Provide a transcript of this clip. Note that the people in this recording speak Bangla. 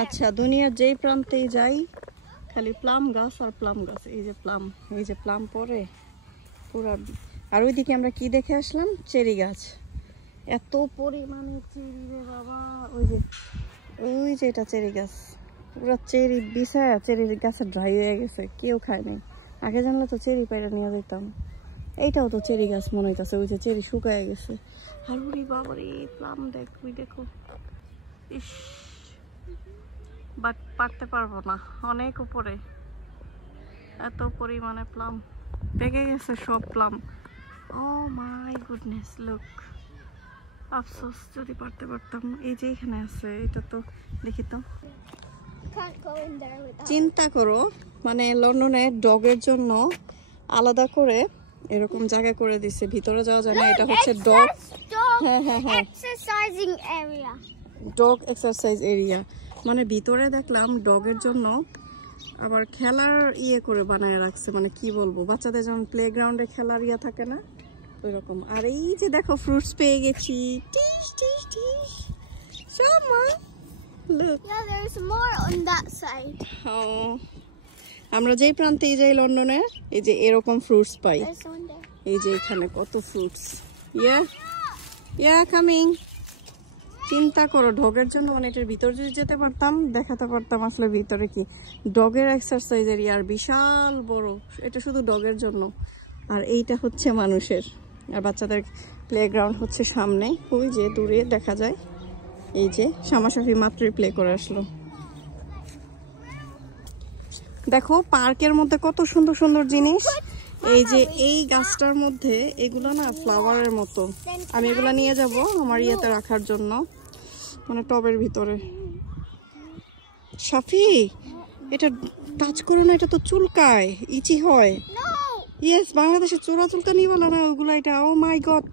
আচ্ছা, দুনিয়ার যেই প্রান্তেই যাই খালি প্লাম গাছ আর প্লাম গাছ। এই যে প্লাম পরে পুরা। আর ওইদিকে আমরা কি দেখে আসলাম? চেরি গাছ। এত পরিমাণে চেরি রে বাবা। ওই যে এটা চেরি গাছ, পুরো চেরি বিছায়া চেরি গাছে ড্রাই হয়ে গেছে, কেউ খায় নাই। আগে জানলে তো চেরি পাইরা নিয়ে যেতাম। এইটাও তো চেরি গাছ মনে হইতেছে, ওই যে চেরি শুকায় গেছে। আর ওরে বাবারে প্লাম দেখো। ইস, বাট পারতে পারবো না, অনেক উপরে, এত পরিমাণে প্লাম পেকে গেছে সব plum. Oh my goodness, look. আফসোস, যদি পারতে পারতাম। এই যে এখানে আছে, এটা তো দেখি তো। চিন্তা করো, মানে লন্ডনে ডগের জন্য আলাদা করে এরকম জায়গা করে দিছে, ভিতরে যাওয়া যায় না। এটা হচ্ছে ডগ ডগ এক্সারসাইজ এরিয়া। মানে ভিতরে দেখলাম ডগের জন্য আবার খেলার করে বানায় রাখছে। মানে কি বলবো, বাচ্চাদের যেমন প্লে গ্রাউন্ডে খেলার থাকে না, ওইরকম। আর এই যে দেখো ফ্রুটস পেয়ে গেছি। টিস টিস টিস। Shama, look. Yeah, there's more on that side. Oh. আমরা যেই প্রান্তেই যাই লন্ডনে, এই যে এরকম fruits pi. There's one there. এই যে এখানে কত ফ্রুটস। ইয়া কামিং। চিন্তা করো, ডগের জন্য, মানে এটার ভিতর যদি যেতে পারতাম, দেখাতে পারতাম আসলে ভিতরে কি ডগের এক্সারসাইজ এরিয়া। আর বিশাল বড়, এটা শুধু ডগের জন্য। আর এইটা হচ্ছে মানুষের। আর বাচ্চাদের প্লেগ্রাউন্ড হচ্ছে সামনে, ওই যে দূরে দেখা যায়। এই যে শামাশাফি মাত্রই প্লে করে আসলো। দেখো পার্কের মধ্যে কত সুন্দর সুন্দর জিনিস। এই যে এই গাছটার মধ্যে এগুলো না ফ্লাওয়ারের মতো। আমি এগুলো নিয়ে যাব আমার ইয়েতে রাখার জন্য, মানে টবের ভিতরে। সাফি, এটা টাচ করো না, এটা তো চুলকায়, ইচি হয়। ইয়েস, বাংলাদেশে চোরা চুলকানি বলে না ওগুলো, এটা। ও মাই গড,